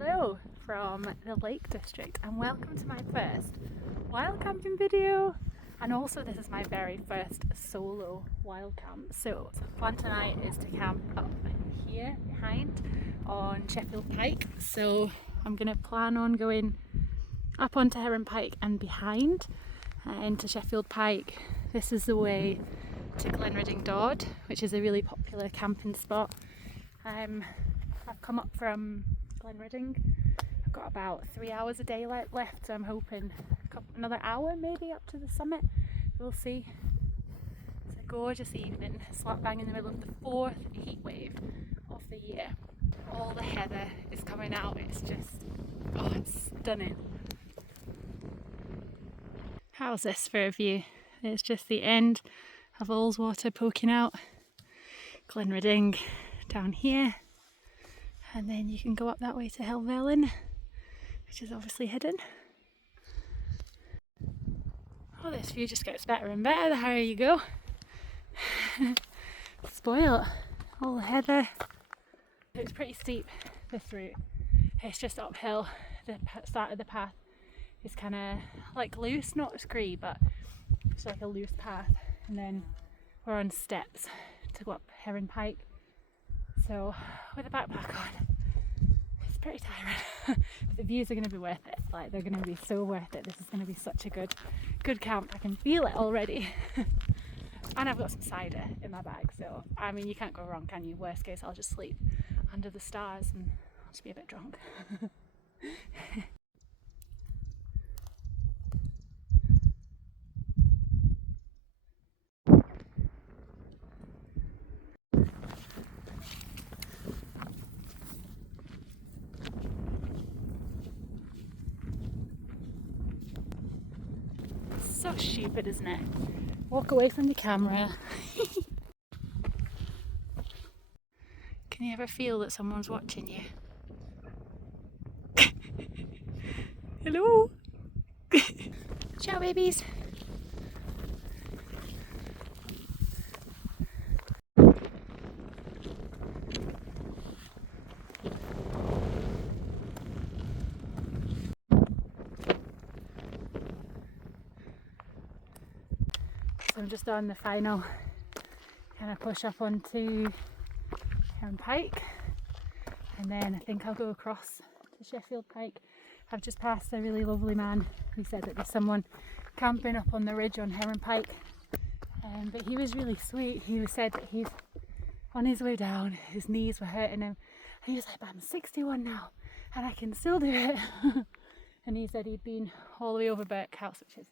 Hello from the Lake District and welcome to my first wild camping video, and also this is my very first solo wild camp. So the plan tonight is to camp up here behind on Sheffield Pike. So I'm going to plan on going up onto Sheffield Pike and behind into Sheffield Pike. This is the way to Glenridding Dord, which is a really popular camping spot. I've come up from Glenridding. I've got about 3 hours of daylight left, so I'm hoping another hour maybe up to the summit. We'll see. It's a gorgeous evening, slap bang in the middle of the 4th heat wave of the year. All the heather is coming out. It's just, oh, it's stunning. How's this for a view? It's just the end of Ullswater poking out, Glenridding down here, and then you can go up that way to Helvellyn, which is obviously hidden. Oh, this view just gets better and better the higher you go. Spoil all the heather. It's pretty steep, this route. It's just uphill. The start of the path is kind of like loose, not scree, but it's like a loose path, and then we're on steps to go up Heron Pike. So with a backpack on, it's pretty tiring. The views are going to be worth it. Like, they're going to be so worth it. This is going to be such a good camp. I can feel it already. And I've got some cider in my bag, so I mean, you can't go wrong, can you? Worst case, I'll just sleep under the stars and I'll just be a bit drunk. So stupid, isn't it? Walk away from the camera. Can you ever feel that someone's watching you? Hello? Ciao, babies. So I'm just on the final kind of push up onto Heron Pike, and then I think I'll go across to Sheffield Pike. I've just passed a really lovely man who said that there's someone camping up on the ridge on Heron Pike, but he was really sweet. He said that he's on his way down, his knees were hurting him, and he was like, but I'm 61 now and I can still do it. And he said he'd been all the way over Birkhouse, which is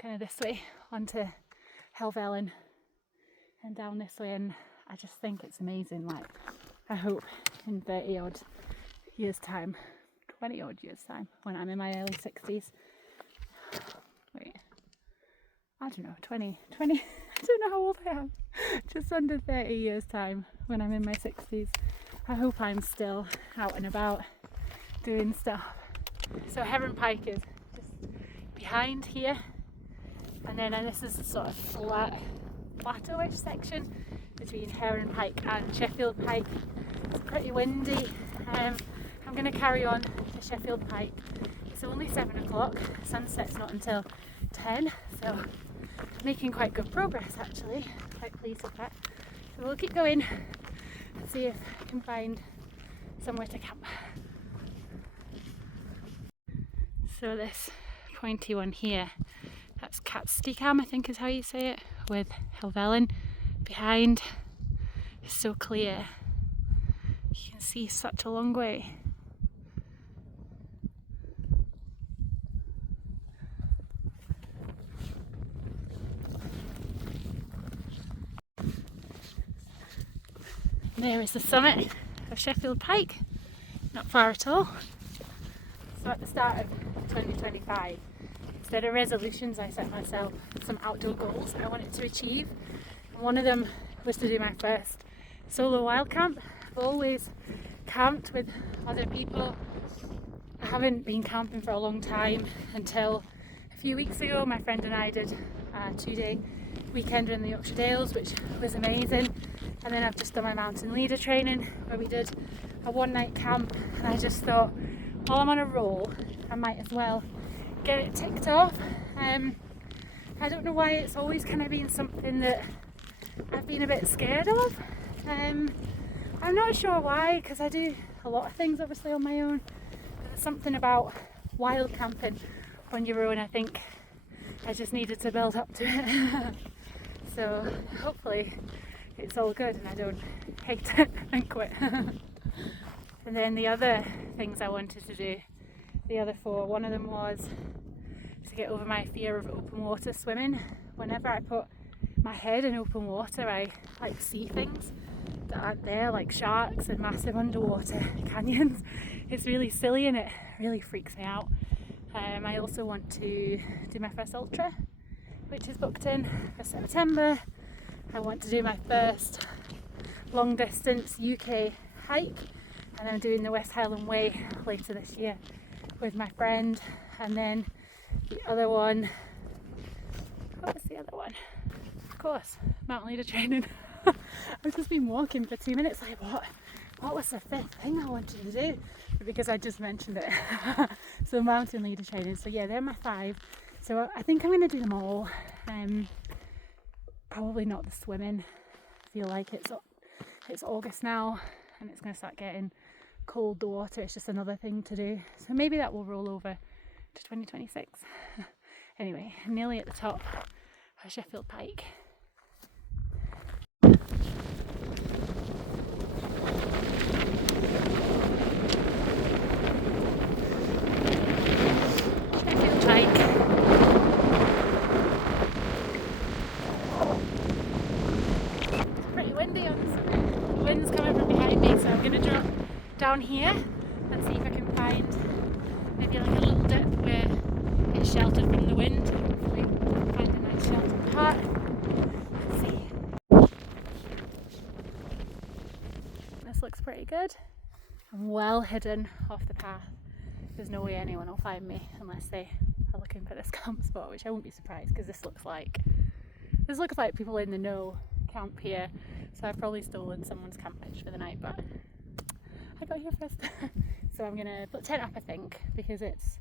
kind of this way, onto Helvellyn and down this way, and I just think it's amazing. Like, I hope in 30 odd years time, 20 odd years time, when I'm in my early 60s, wait, I don't know, 20, I don't know how old I am, just under 30 years time, when I'm in my 60s, I hope I'm still out and about doing stuff. So Heron Pike is just behind here, and then this is a sort of plateau-ish section between Heron Pike and Sheffield Pike. It's pretty windy. I'm going to carry on to Sheffield Pike. It's only 7 o'clock, sunset's not until 10, so making quite good progress actually, quite pleased with that. So we'll keep going and see if I can find somewhere to camp. So this pointy one here, that's coukd, I think is how you say it, with Helvellyn behind. It's so clear. You can see such a long way. There is the summit of Sheffield Pike, not far at all. So at the start of 2025, instead of resolutions, I set myself some outdoor goals I wanted to achieve. And one of them was to do my first solo wild camp. I've always camped with other people. I haven't been camping for a long time until a few weeks ago. My friend and I did a 2-day weekend in the Yorkshire Dales, which was amazing. And then I've just done my mountain leader training, where we did a 1-night camp, and I just thought, while I'm on a roll, I might as well get it ticked off. I don't know why it's always kind of been something that I've been a bit scared of. I'm not sure why, because I do a lot of things obviously on my own, but there's something about wild camping on your own. I think I just needed to build up to it. So hopefully it's all good and I don't hate it and quit. And then the other things I wanted to do, the other 4, one of them was to get over my fear of open water swimming. Whenever I put my head in open water, I like see things that aren't there, like sharks and massive underwater canyons. It's really silly and it really freaks me out. I also want to do my first ultra, which is booked in for September. I want to do my first long distance UK hike, and I'm doing the West Highland Way later this year with my friend. And then the other one, what was the other one? Of course, mountain leader training. I've just been walking for 2 minutes like, what was the 5th thing I wanted to do? Because I just mentioned it. So mountain leader training. So yeah, they're my 5. So I think I'm going to do them all. Probably not the swimming. I feel like it's August now and it's going to start getting cold, the water. It's just another thing to do. So maybe that will roll over to 2026. Anyway, I'm nearly at the top of Sheffield Pike. Sheffield Pike. It's pretty windy on the summit. The wind's coming from behind me, so I'm going to drop down here and see if I can find maybe like a little dip where it's sheltered from the wind. Hopefully find a nice sheltered part. Let's see. This looks pretty good. I'm well hidden off the path. There's no way anyone will find me unless they are looking for this camp spot, which I won't be surprised because this looks like people in the know camp here. So I've probably stolen someone's camp pitch for the night, but I got here first. So I'm gonna put tent up, I think, because it's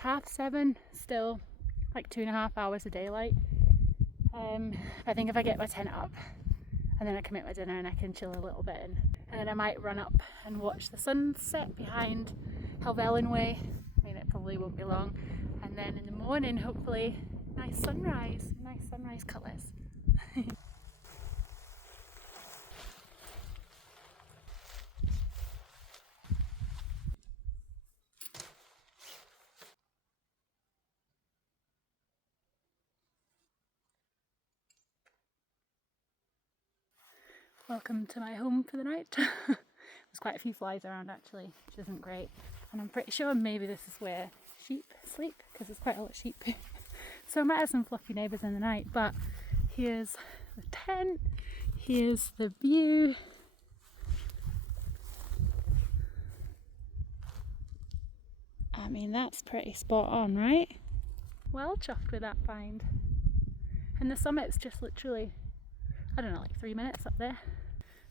7:30 still, like 2.5 hours of daylight. I think if I get my tent up and then I can make my dinner and I can chill a little bit, and then I might run up and watch the sunset behind Helvellyn Way. I mean, it probably won't be long. And then in the morning, hopefully, nice sunrise colours. Welcome to my home for the night. There's quite a few flies around actually, which isn't great. And I'm pretty sure maybe this is where sheep sleep, because there's quite a lot of sheep. So I might have some fluffy neighbours in the night, but here's the tent, here's the view. I mean, that's pretty spot on, right? Well chuffed with that find. And the summit's just literally, I don't know, like 3 minutes up there.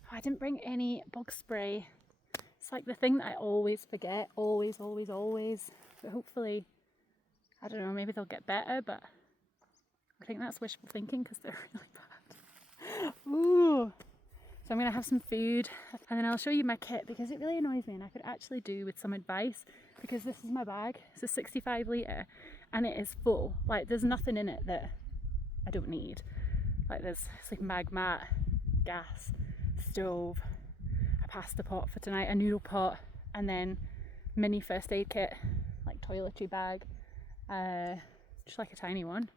Oh, I didn't bring any bug spray. It's like the thing that I always forget, always. But hopefully, I don't know, maybe they'll get better, but I think that's wishful thinking because they're really bad. Ooh. So I'm going to have some food and then I'll show you my kit because it really annoys me and I could actually do with some advice, because this is my bag. It's a 65 litre and it is full. Like, there's nothing in it that I don't need. Like, there's sleeping bag, mat, gas, stove, a pasta pot for tonight, a noodle pot, and then mini first aid kit, like toiletry bag, just like a tiny one,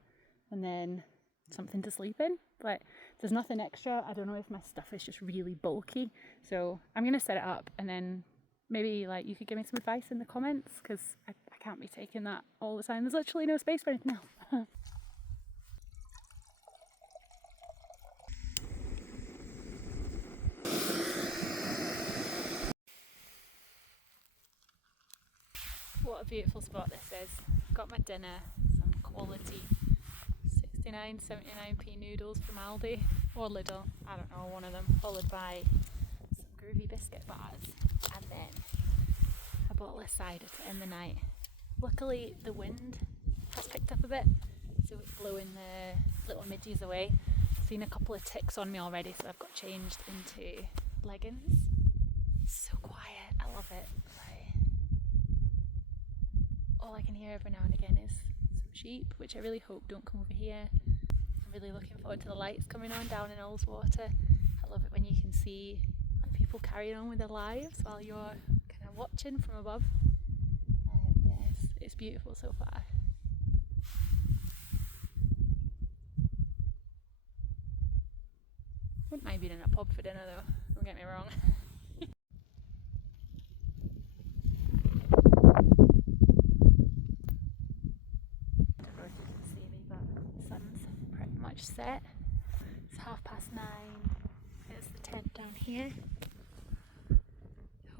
and then something to sleep in. But there's nothing extra. I don't know if my stuff is just really bulky, so I'm gonna set it up and then maybe like you could give me some advice in the comments, because I can't be taking that all the time. There's literally no space for anything else. What a beautiful spot this is. Got my dinner, some quality 69-79p noodles from Aldi or Lidl, I don't know, one of them, followed by some groovy biscuit bars and then a bottle of cider to end the night. Luckily the wind has picked up a bit, so it's blowing the little midges away. I've seen a couple of ticks on me already, so I've got changed into leggings. It's so quiet, I love it. All I can hear every now and again is some sheep, which I really hope don't come over here. I'm really looking forward to the lights coming on down in Ullswater. I love it when you can see like people carrying on with their lives while you're kind of watching from above. Yes, it's beautiful so far. Wouldn't mind being in a pub for dinner though, don't get me wrong. Set. It's 9:30. There's the tent down here,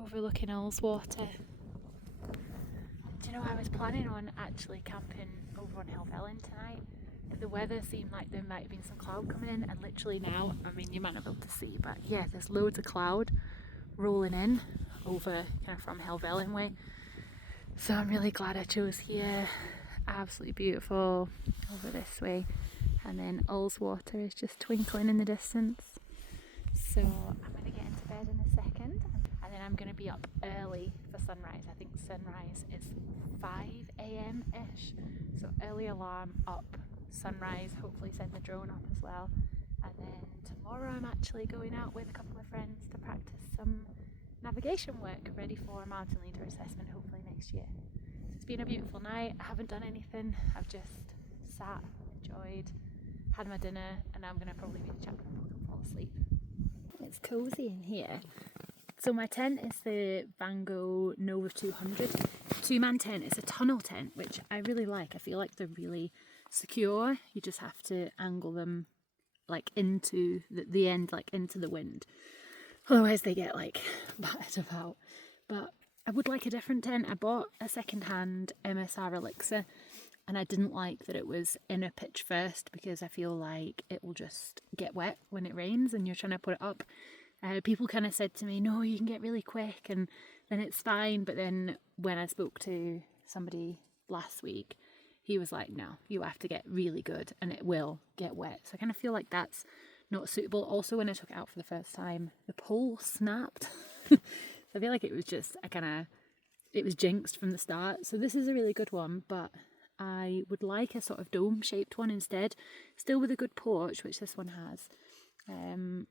overlooking Ullswater. Do you know, I was planning on actually camping over on Helvellyn tonight, but the weather seemed like there might have been some cloud coming in, and literally now, I mean you might not be able to see, but yeah, there's loads of cloud rolling in over kind of from Helvellyn way. So I'm really glad I chose here. Absolutely beautiful over this way. And then Ullswater is just twinkling in the distance. So I'm going to get into bed in a second, and then I'm going to be up early for sunrise. I think sunrise is 5 AM-ish. So early alarm up, sunrise, hopefully send the drone up as well. And then tomorrow I'm actually going out with a couple of friends to practice some navigation work, ready for a mountain leader assessment hopefully next year. So it's been a beautiful night. I haven't done anything. I've just sat, enjoyed, had my dinner, and now I'm going to probably read a chapter of a book and fall asleep. It's cosy in here. So my tent is the Van Gogh Nova 200 two-man tent. It's a tunnel tent, which I really like. I feel like they're really secure. You just have to angle them like into the end, like into the wind. Otherwise they get like battered about. But I would like a different tent. I bought a second-hand MSR Elixir, and I didn't like that it was in a pitch first, because I feel like it will just get wet when it rains and you're trying to put it up. People kind of said to me, no, you can get really quick and then it's fine. But then when I spoke to somebody last week, he was like, no, you have to get really good and it will get wet. So I kind of feel like that's not suitable. Also, when I took it out for the first time, the pole snapped. So I feel like it was just, it was jinxed from the start. So this is a really good one, but I would like a sort of dome-shaped one instead, still with a good porch, which this one has, and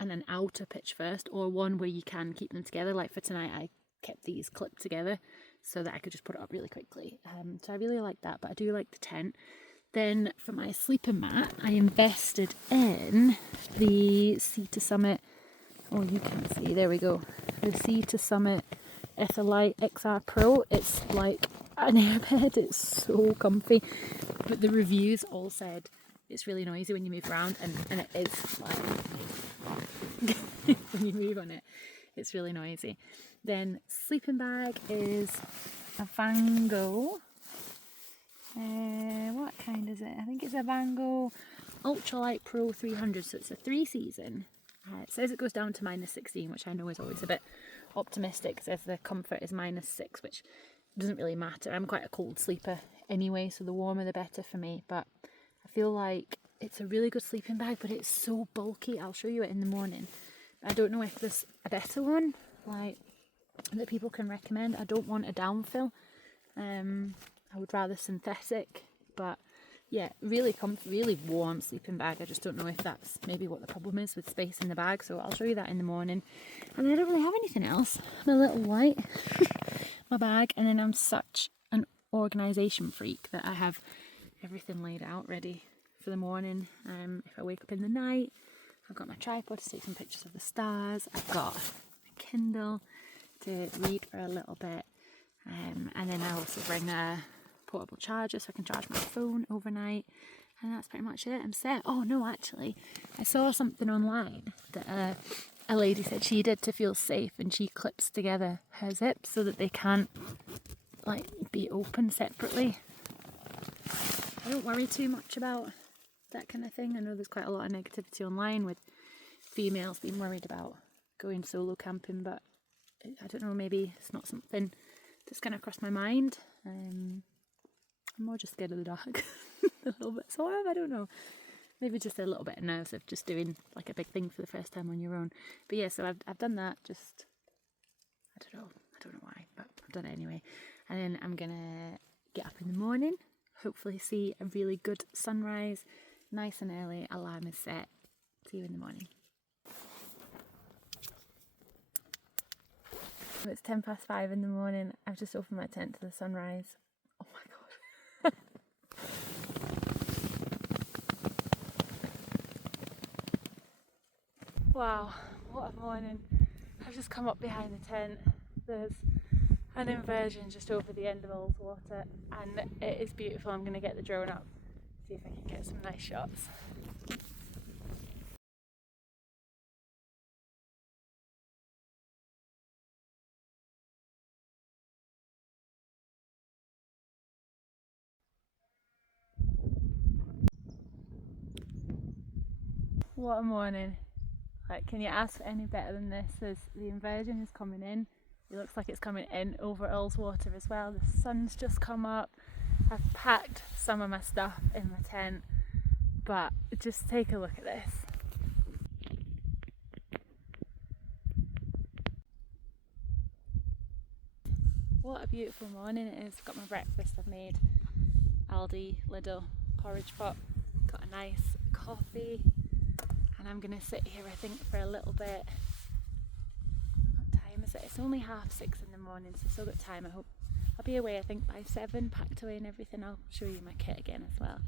an outer pitch first, or one where you can keep them together. Like for tonight, I kept these clipped together so that I could just put it up really quickly. So I really like that, but I do like the tent. Then for my sleeping mat, I invested in the Sea to Summit. Oh, you can see, there we go. The Sea to Summit Etherlite XR Pro. It's like an airbed, it's so comfy, but the reviews all said it's really noisy when you move around, and it is like when you move on it, it's really noisy. Then sleeping bag is a Van Gogh, what kind is it? I think it's a Van Gogh Ultralight Pro 300, so it's a 3-season. It says it goes down to -16, which I know is always a bit optimistic. It says the comfort is -6, which doesn't really matter. I'm quite a cold sleeper anyway, so the warmer the better for me. But I feel like it's a really good sleeping bag, but it's so bulky. I'll show you it in the morning. I don't know if there's a better one like that people can recommend. I don't want a downfill. I would rather synthetic, but yeah, really comfy, really warm sleeping bag. I just don't know if that's maybe what the problem is with space in the bag, so I'll show you that in the morning. And I don't really have anything else. My little light, my bag, and then I'm such an organisation freak that I have everything laid out ready for the morning. If I wake up in the night, I've got my tripod to take some pictures of the stars. I've got a Kindle to read for a little bit, and then I also bring a portable charger so I can charge my phone overnight, and that's pretty much it. I'm set. Oh no, actually I saw something online that a lady said she did to feel safe, and she clips together her zips so that they can't like be open separately. I don't worry too much about that kind of thing. I know there's quite a lot of negativity online with females being worried about going solo camping, but I don't know, maybe it's not something just kind of crossed my mind. I'm more just scared of the dark a little bit, so I don't know. Maybe just a little bit of nerves of just doing like a big thing for the first time on your own. But yeah, so I've done that. Just I don't know why, but I've done it anyway. And then I'm gonna get up in the morning, hopefully see a really good sunrise, nice and early. Alarm is set. See you in the morning. So it's 5:10 in the morning. I've just opened my tent to the sunrise. Oh my god. Wow, what a morning. I've just come up behind the tent. There's an inversion just over the end of Ullswater and it is beautiful. I'm going to get the drone up, see if I can get some nice shots. What a morning. Like, can you ask for any better than this? The inversion is coming in. It looks like it's coming in over Ullswater as well. The sun's just come up. I've packed some of my stuff in my tent, but just take a look at this. What a beautiful morning it is. I've got my breakfast. I've made Aldi Lidl porridge pot. Got a nice coffee. And I'm going to sit here, I think, for a little bit. What time is it? It's only 6:30 in the morning, so I've still got time. I hope I'll be away, I think, by 7, packed away and everything. I'll show you my kit again as well.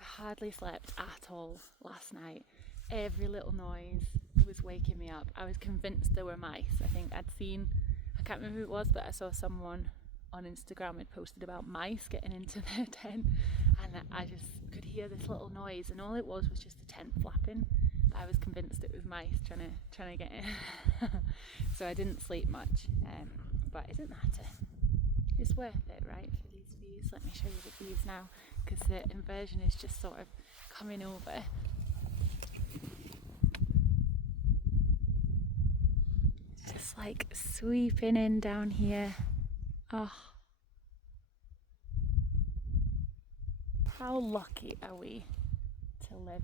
I hardly slept at all last night. Every little noise was waking me up. I was convinced there were mice. I think I can't remember who it was, but I saw someone on Instagram had posted about mice getting into their tent, and I just could hear this little noise, and all it was just the tent flapping. But I was convinced it was mice trying to get in. So I didn't sleep much, but it didn't matter. It's worth it, right, for these views. Let me show you the views now, because the inversion is just sort of coming over. Just like sweeping in down here. Oh, how lucky are we to live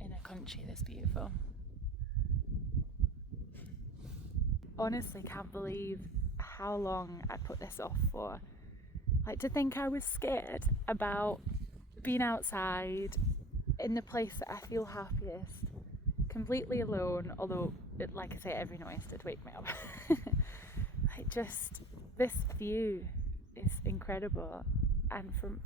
in a country this beautiful. Honestly can't believe how long I put this off for. Like, to think I was scared about being outside in the place that I feel happiest, completely alone, although like I say, every noise did wake me up. Like, just this view is incredible, and from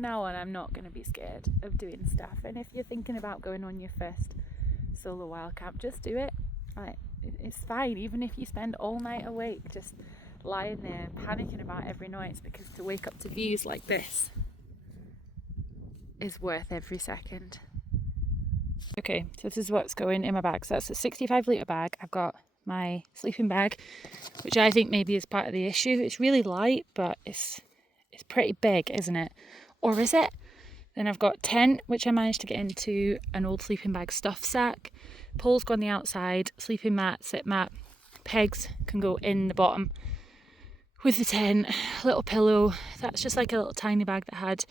now on I'm not going to be scared of doing stuff. And if you're thinking about going on your first solo wild camp, just do it. Like, it's fine, even if you spend all night awake just lying there panicking about every noise, because to wake up to views like this is worth every second. Okay, so this is what's going in my bag. So that's a 65 litre bag. I've got my sleeping bag, which I think maybe is part of the issue. It's really light, but it's pretty big, isn't it? Or is it? Then I've got tent, which I managed to get into an old sleeping bag stuff sack. Poles go on the outside, sleeping mat, sit mat, pegs can go in the bottom with the tent, little pillow. That's just like a little tiny bag that had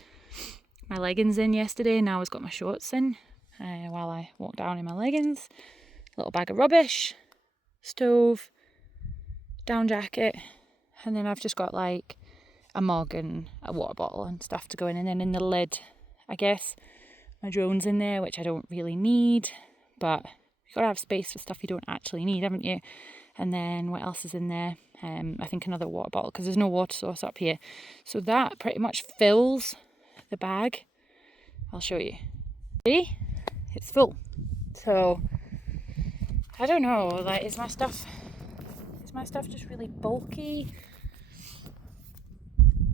my leggings in yesterday. Now it's got my shorts in while I walk down in my leggings. Little bag of rubbish, stove, down jacket, and then I've just got like a mug and a water bottle and stuff to go in. And then in the lid, I guess, my drone's in there, which I don't really need, but you've got to have space for stuff you don't actually need, haven't you? And then what else is in there? I think another water bottle, because there's no water source up here. So that pretty much fills the bag. I'll show you. See? It's full. So I don't know, like, is my stuff just really bulky?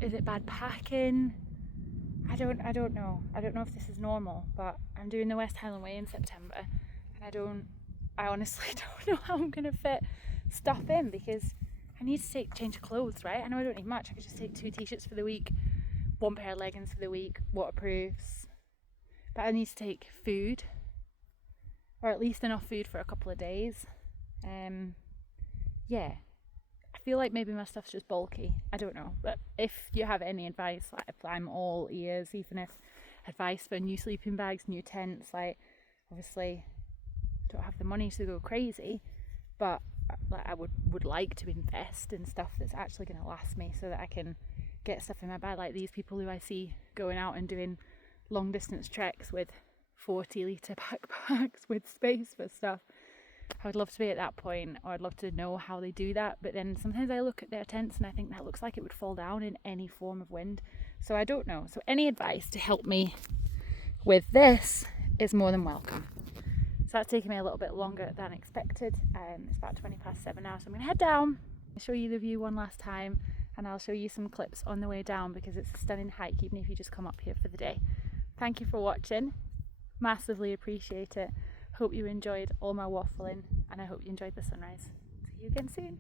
Is it bad packing? I don't know. I don't know if this is normal, but I'm doing the West Highland Way in September, and I honestly don't know how I'm gonna fit stuff in, because I need to change of clothes, right? I know I don't need much. I could just take 2 t-shirts for the week, 1 pair of leggings for the week, waterproofs. But I need to take food, or at least enough food for a couple of days. Yeah, I feel like maybe my stuff's just bulky. I don't know. But if you have any advice, like, I'm all ears, even if advice for new sleeping bags, new tents, like, obviously don't have the money to go crazy, but like, I would like to invest in stuff that's actually going to last me, so that I can get stuff in my bag, like these people who I see going out and doing long distance treks with 40-litre backpacks with space for stuff. I would love to be at that point, or I'd love to know how they do that. But then sometimes I look at their tents and I think that looks like it would fall down in any form of wind, so I don't know. So any advice to help me with this is more than welcome. So that's taken me a little bit longer than expected. It's about 7:20 now, so I'm going to head down, show you the view one last time, and I'll show you some clips on the way down, because it's a stunning hike even if you just come up here for the day. Thank you for watching, massively appreciate it. Hope you enjoyed all my waffling, and I hope you enjoyed the sunrise. See you again soon.